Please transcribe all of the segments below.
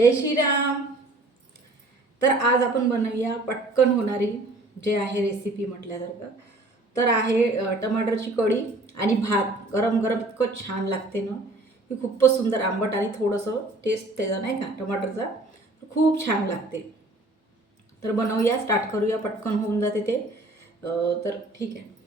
जय श्रीराम. तर आज आपण बनवूया पटकन होणारी जे आहे रेसिपी म्हटल्यासारखं. तर आहे टमाटरची कढी आणि भात गरम गरम इतकं छान लागते ना की खूपच सुंदर. आंबट आणि थोडंसं टेस्ट त्याचा नाही का टमाटरचा खूप छान लागते. तर बनवूया, स्टार्ट करूया, पटकन होऊन जाते ते. तर ठीक आहे.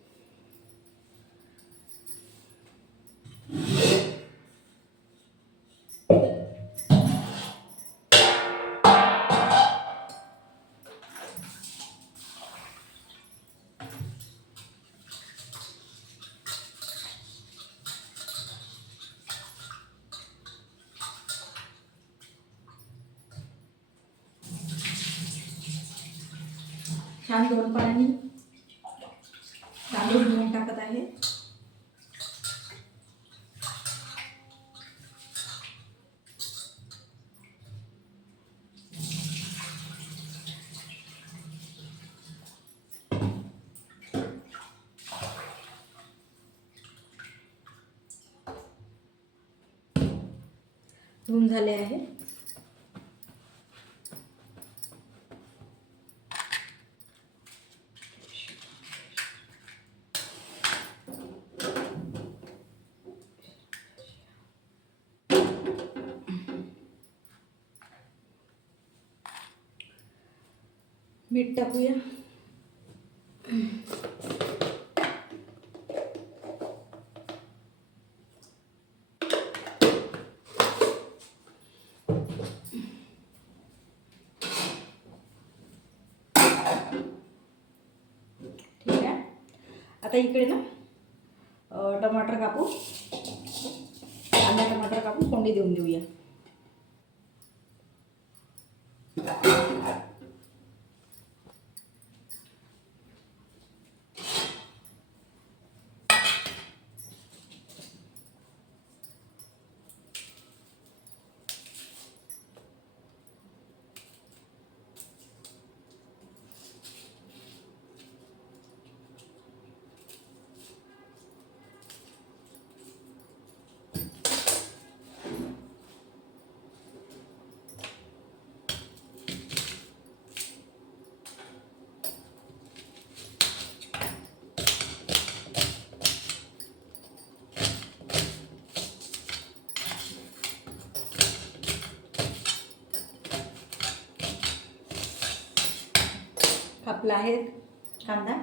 छान गरम पाण्याने तांदूळ धुवून टाकत आहे. धुवून झाले आहे. मीठ टाकूया. ठीक आहे. आता इकडे ना टमाटर कापू, कांदा टमाटर कापून फोडणी देऊन देऊया. कापला आहे कांदा.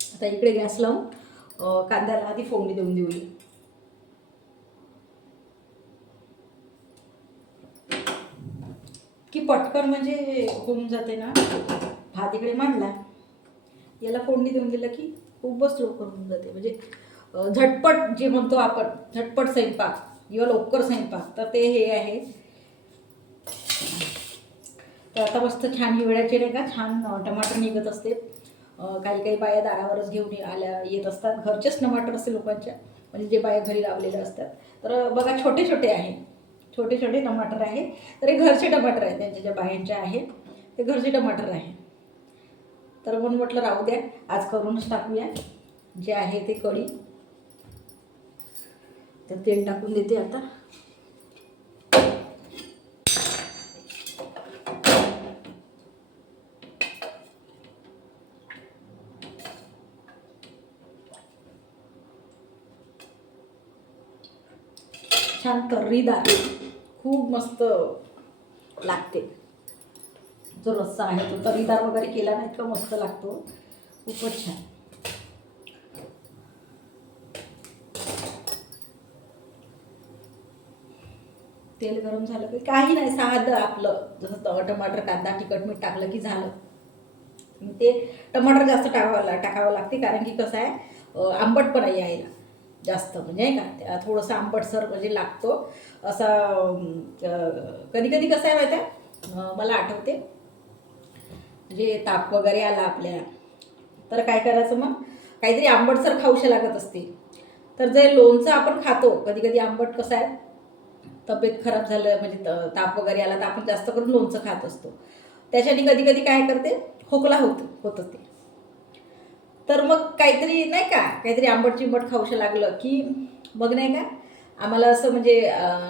आता इकडे गॅस लावून कांद्याला आधी फोडणी देऊन देऊया. की पटकन म्हणजे होऊन जाते ना. भात इकडे मांडला, याला फोडणी देऊन दिलं की खूपच लवकर होऊन जाते. म्हणजे झटपट जे म्हणतो आपण, झटपट स्वयंपाक किंवा लवकर स्वयंपाक, तर ते हे आहे. तर आता मस्त छान हिवाळ्याचे नाही का छान टमाटर निघत असते. काही काही बाया दारावरच घेऊन येत असतात. घरचेच टमाटर असते लोकांच्या, म्हणजे जे बाया घरी लावलेले असतात. तर बघा छोटे छोटे आहे, छोटे छोटे टमाटर आहे. तर हे घरचे टमाटर आहेत, त्यांच्या ज्या बायांच्या आहेत ते घरचे टमाटर आहे. तर म्हणून म्हटलं राहू द्या, आज करूनच टाकूया जे आहे ते कढी. तर तेल टाकून देते आता. छान तर्रीदार, खूप मस्त लागते. जो रस्सा आहे तो तर्रीदार वगैरे केला नाही इतका मस्त लागतो, खूपच छान. तेल गरम झालं की काही नाही, साधं आपलं जसं टमाटर कांदा तिखट मीठ टाकलं की झालं. ते टमाटर जास्त टाकावं लागते, कारण की कसं आहे आंबटपणा यायला जास्त, म्हणजे आहे का थोडंसं आंबटसर म्हणजे लागतो असा. कधी कधी कसं आहे माहिती आहे, मला आठवते म्हणजे ताप वगैरे आला आपल्याला, तर काय करायचं मग, काहीतरी आंबटसर खाऊशी लागत असते. तर जे लोणचं आपण खातो कधी कधी आंबट, कसं आहे तब्येत खराब झालं म्हणजे ताप वगैरे आला तर आपण जास्त करून लोणचं खात असतो. त्याच्याने कधी कधी काय करते, खोकला होत असते. तर मग काहीतरी नाही का, काहीतरी आंबट चिंबट खाऊशी लागलं की मग नाही का आम्हाला असं म्हणजे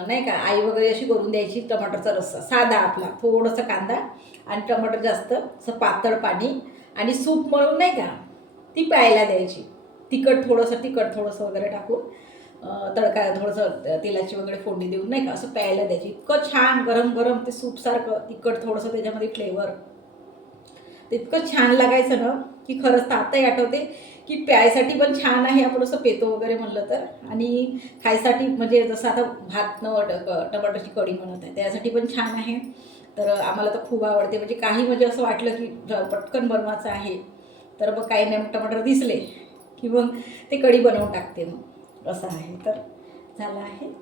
नाही का आई वगैरे अशी करून द्यायची टमाटरचा रस्सा साधा आपला, थोडंसं कांदा आणि टमाटर जास्त असं पातळ पाणी आणि सूप म्हणून नाही का ती प्यायला द्यायची. तिखट थोडंसं वगैरे टाकून तडका थोडंसं तेलाची वगैरे फोडणी देऊन नाही का असं प्यायला द्यायची. इतकं छान गरम गरम ते सूपसारखं तिखट थोडंसं त्याच्यामध्ये फ्लेवर, ते इतकं छान लागायचं ना की खरंच तर आताही आठवते की प्यायसाठी पण छान आहे आपण असं पेतो वगैरे म्हणलं तर, आणि खायसाठी म्हणजे जसं आता भात न टमाटरची कढी म्हणत आहे त्यासाठी पण छान आहे. तर आम्हाला तर खूप आवडते. म्हणजे काही म्हणजे असं वाटलं की पटकन बनवायचं आहे तर मग काही नाही, टमाटर दिसले की मग ते कढी बनवून टाकते मग, असं आहे. तर झालं आहे.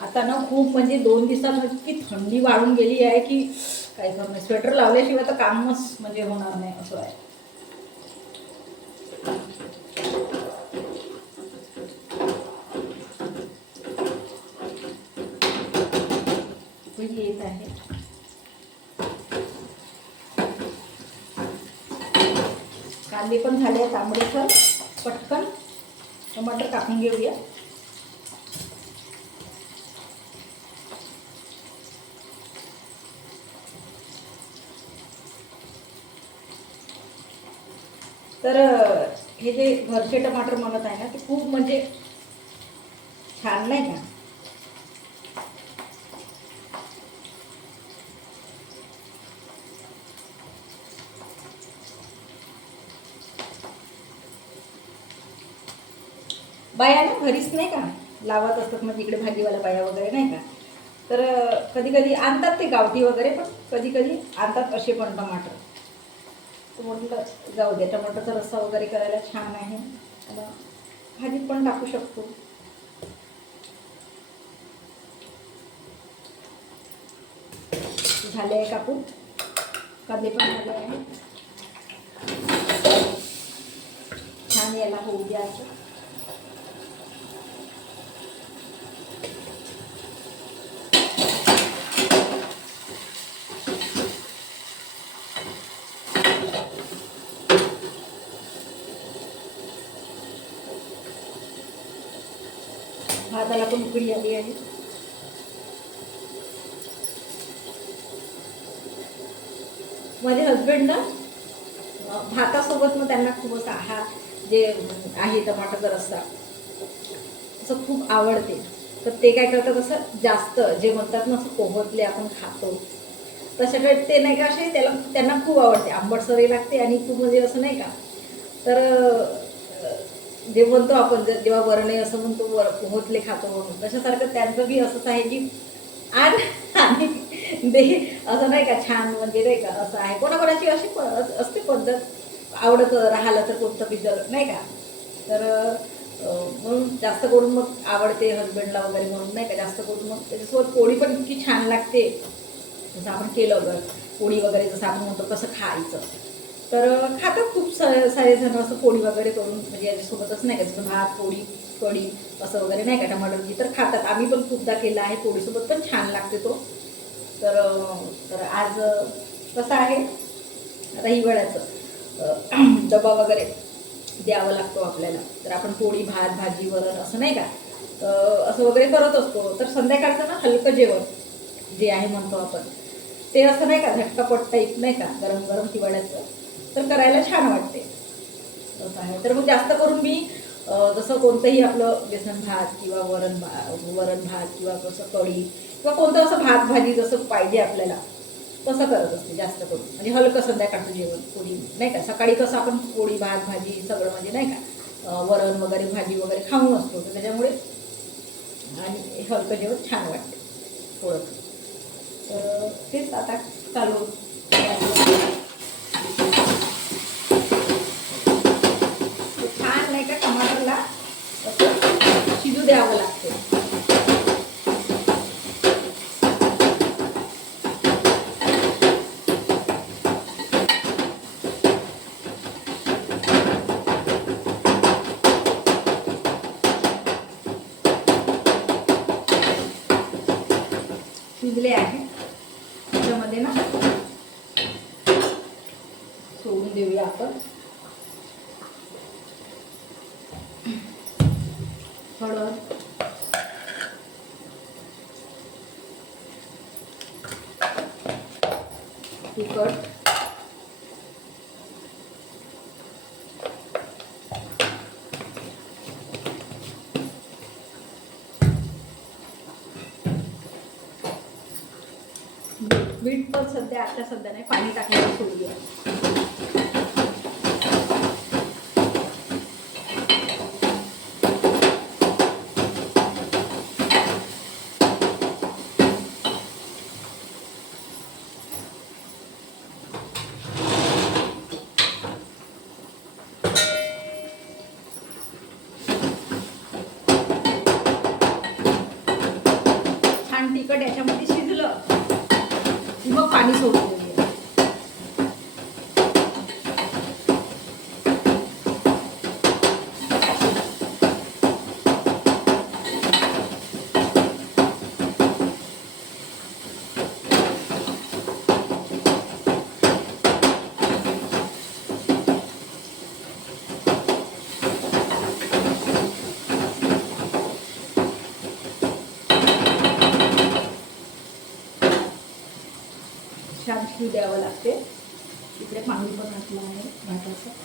आता ना खूप म्हणजे 2 दिवसांमध्ये इतकी थंडी वाढून गेली आहे की काय खरं नाही. स्वेटर लावल्याशिवाय तर कामच म्हणजे होणार नाही असं आहे. येत आहे. कांदे पण झाले तांबडेसर. पटकन टमाटर कापून घेऊया. तर हे जे घरचे टमाटर म्हणत आहे ना ते खूप म्हणजे छान नाही का. बाया ना घरीच नाही का लावत असतात, म्हणजे इकडे भाजीवाला बाया वगैरे नाही का. तर कधी कधी आणतात ते गावठी वगैरे, पण कधी कधी आणतात असे पण टमाटर. तर म्हटलं जाऊ द्या, टमाटरचा रस्सा वगैरे करायला छान आहे, भाजीत पण टाकू शकतो. झाले आहे कापून, कांदे पण झाले आहे. छान याला होऊ द्या असं. भाताला पण उकळी आली आहे. माझे हजबंड ना भातासोबत मग त्यांना खूप असा हा जे आहे टमाटरचा रस्सा असं खूप आवडते. तर ते काय करतात असं जास्त जे म्हणतात ना असं पोहतले आपण खातो तशा टाईप ते नाही का असे त्यांना खूप आवडते. आंबटसरही लागते आणि खूप म्हणजे असं नाही का. तर जे म्हणतो आपण जेव्हा वरणे असं म्हणतो पोहतले खातो म्हणून, तशासारखं त्यांचं बी असंच आहे की आणि दे असं नाही का छान म्हणजे नाही का असं आहे. कोणाकोणाची अशी असते पद्धत, आवडत राहिलं तर कोणतं बिजर नाही का. तर म्हणून जास्त करून मग आवडते हजबंडला वगैरे म्हणून नाही का. जास्त करून मग त्याच्यासोबत पोळी पण इतकी छान लागते. जसं आपण केलं गर पोळी वगैरे जसं आपण म्हणतो कसं खायचं, तर खातात खूप सारे जण असं पोळी वगैरे करून, म्हणजे याच्यासोबतच नाही का जसं भात पोळी कढी असं वगैरे नाही का टमाटरची तर खातात. आम्ही पण खूपदा केला आहे, पोळीसोबत पण छान लागते तो. तर तर आज कसं आहे आता हिवाळ्याचं डबा वगैरे द्यावं लागतो आपल्याला, तर आपण पोळी भात भाजी वरण असं नाही का असं वगैरे करत असतो. तर संध्याकाळचं ना हलकं जेवण जे आहे म्हणतो आपण ते असं नाही का झटकापट टाईप नाही का गरम गरम हिवाळ्याचं तर करायला छान वाटते असं आहे. तर मग जास्त करून मी जसं कोणतंही आपलं बेसन भात किंवा वरण भात किंवा कसं कढी किंवा कोणतं असं भात भाजी जसं पाहिजे आपल्याला तसं करत असते जास्त करून. म्हणजे हलकं संध्याकाळचं जेवण पोळी नाही का. सकाळी कसं आपण पोळी भात भाजी सगळं म्हणजे नाही का वरण वगैरे भाजी वगैरे खाऊन असतो, तर त्याच्यामुळे आणि हलकं जेवण छान वाटते थोडंसं. तर तेच आता चालू छान नाही का टमाटरला शिजू द्यावं लागते. शिजले आहे. त्याच्यामध्ये ना सोडून देऊया आपण हळद, तिखट, मीठ पण आता सध्या नाही, पाणी टाकल्यावर सोडूया. छान तिखट याच्यामध्ये शिजलं की मग पाणी सोडून देऊया. छान शिजू द्यावं लागते. इकडे पाणी पण घातलं आहे भाताचं.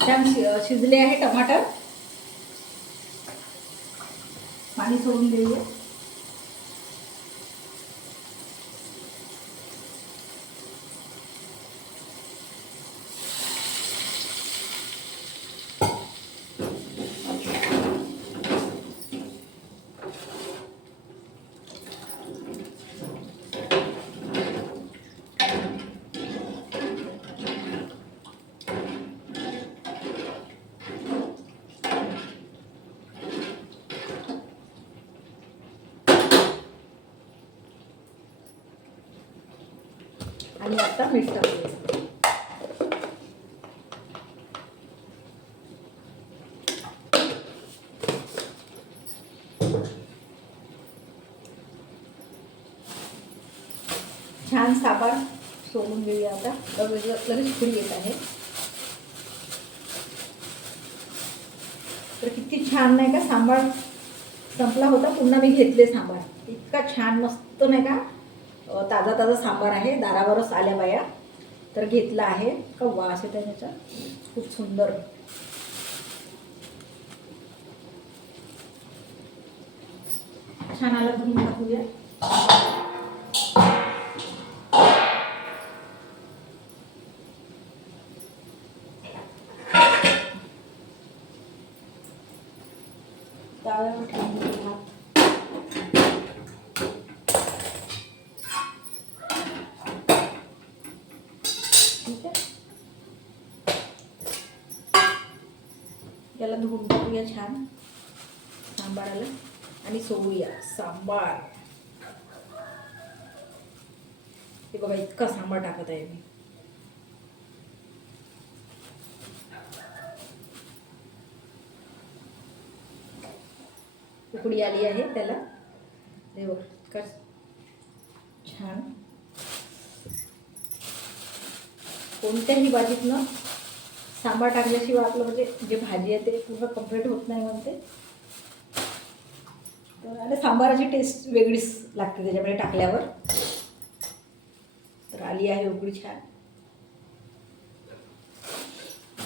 छान शिजले आहे टमाटर. पाणी सोडून देऊया. आणि आता मीठ टाकूया. छान सांबार सोडून देऊया. आता लगेच फुल येत आहे. तर किती छान नाही का सांबार संपला होता, पुन्हा मी घेतले सांबार. इतका छान मस्त नाही का ताजा ताजा सांबार आहे. दारावरच आल्या बाया तर घेतला आहे. का वास येत आहे त्याचा, खूप सुंदर. छान आला धुवून टाकूया. ताव्यावर ठेवून भात. ठीक आहे, याला धुवून टाकूया छान सांबाराला आणि सोडूया सांबार. हे बघा इतका सांबार टाकत आहे मी. उकडी आली आहे त्याला. हे बघ इतका छान. कोणत्याही भाजीतनं सांबार टाकल्याशिवाय आपलं म्हणजे जे भाजी आहे ते पूर्ण कम्प्लीट होत नाही म्हणते. तर आणि सांबाराची टेस्ट वेगळीच लागते त्याच्यामध्ये टाकल्यावर. तर आली आहे उकळी छान.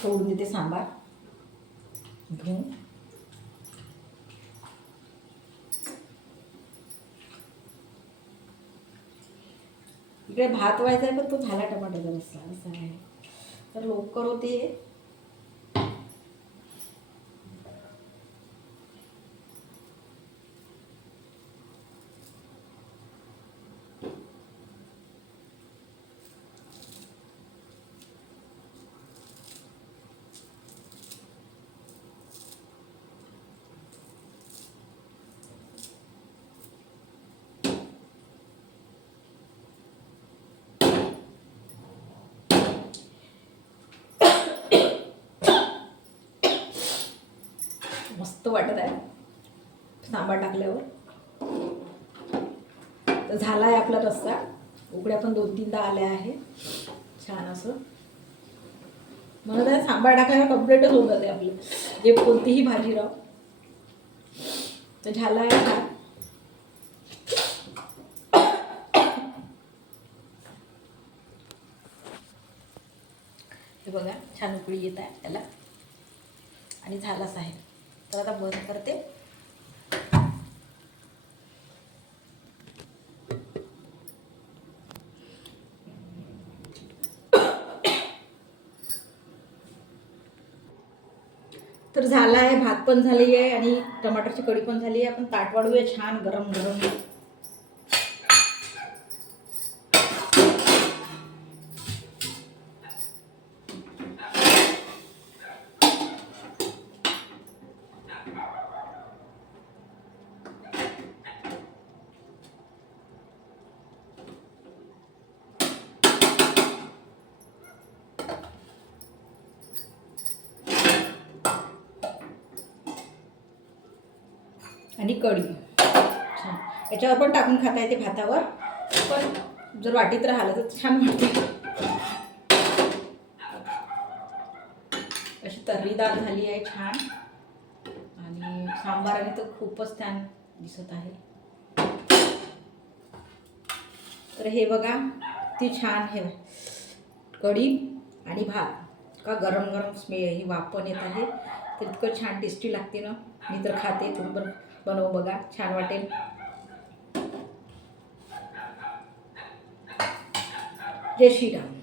सोडून देते सांबार घेऊन. इकडे भात व्हायचा आहे पण तो झाला टमाट्याचा रस्सा असा आहे. तर लवकर होते. मस्त वाटत आहे सांबार टाकल्यावर. तर झाला आहे आपला रस्सा. उकड्या पण 2-3दा आल्या आहे छान असं. म्हणत आहे सांबार टाकल्यावर कम्प्लीटच होऊन जाते आपलं जे कोणतीही भाजी राहो. तर झाला आहे छान. हे बघा छान उकळी येत आहे त्याला आणि झालाच आहे. तर आता बंद करते. तर झाला आहे, भात पण झाली आहे आणि टमाटरची कढी पण झाली आहे. आपण ताट वाढूया छान गरम गरम. आणि कढी छान याच्यावर पण टाकून खाता येते भातावर, पण जर वाटीत राहिलं तर छान वाटते. अशी तर्रीदार झाली आहे छान आणि सांबाराने तर खूपच छान दिसत आहे. तर हे बघा ती छान हे कढी आणि भात का गरम गरम ही वाफ पण येत आहे. तर इतकं छान टेस्टी लागते ना. मी तर खाते, तुम्ही पण बनवू बघा, छान वाटेल. जय श्रीराम.